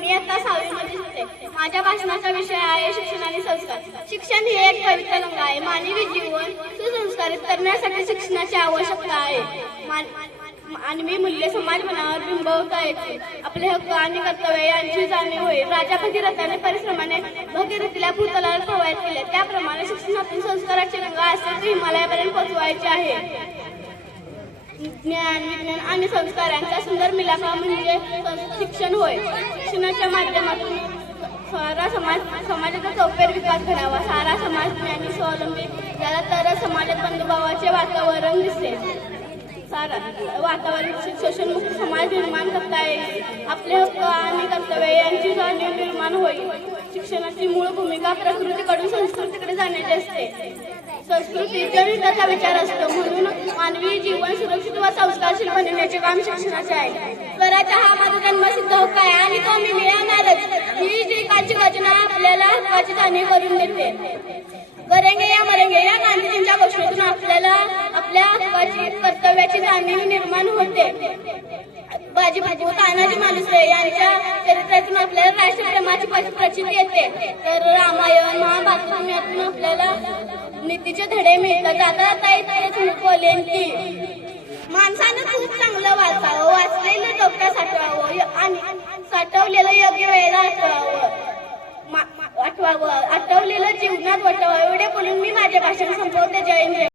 मी आता 6वी मध्ये शिकते. माझ्या भाषणाचा विषय आहे शिक्षण आणि संस्कार. शिक्षण ही एक पवित्र गंगा आहे. मानवी जीवन सुसंस्कारित करण्यासाठी शिक्षणाची आवश्यकता आहे. मानवी मूल्य समाज मनावर बिंबवता येते. आपले हक्क आणि कर्तव्य यांची जाणीव होईल. राजा भगीरथाने परिश्रमाने भगीरथीला भूतलावर प्रवाहित केले, त्याप्रमाणे शिक्षणातून संस्काराची गंगा असेल हिमालयापर्यंत पोहोचवायची आहे. ज्ञान, विज्ञान आणि संस्कार यांचा सुंदर मिलाफ म्हणजे शिक्षण होय. शिक्षणाच्या माध्यमातून सारा समाजाचा चौफेर विकास घडावा. सारा समाज ज्ञानी स्वावलंबी झाला तर समाजात बंधुभावाचे वातावरण दिसेल. वातावरण शोषणमुक्त समाज निर्माण करता येईल. आपले हक्क आणि कर्तव्य यांची जाणीव निर्माण होईल. शिक्षणाची मूळ भूमिका प्रकृतीकडून संस्कृतीकडे जाण्याची असते. संस्कृती जनहिताचा विचार असतो, म्हणून मानवी जीवन सुरक्षित व संस्कारशील बनवण्याचे काम शिक्षणाचे आहे. स्वराज्य हा माझा जन्मसिद्ध हक्क आहे आणि तो मी मिळवणारच. ही जी कालची घटना आपल्याला हक्काची जाणीव करून देते. करेंगे या मरेंगे या गांधीजींच्या घोषणेतून आपल्याला आपल्या हक्काची कर्तव्याची जाणीव निर्माण होते. बाजीप्रभू तानाजी मालुसरे यांच्या चरित्रातून आपल्याला राष्ट्रप्रेमाची प्रचिती येते. तर रामायण महाभारतातून यातून आपल्याला नीतीचे धडे मिळतात. जाता जाता इतकेच बोलेन की माणसानं खूप चांगलं वाचावं, वाचलेलं डोक्यात साठवावं आणि साठवलेलं योग्य वेळेला आठवावं, आठवलेलं जीवनात वटवावं. एवढे बोलून मी माझ्या भाषण संपवते. जय हिंद.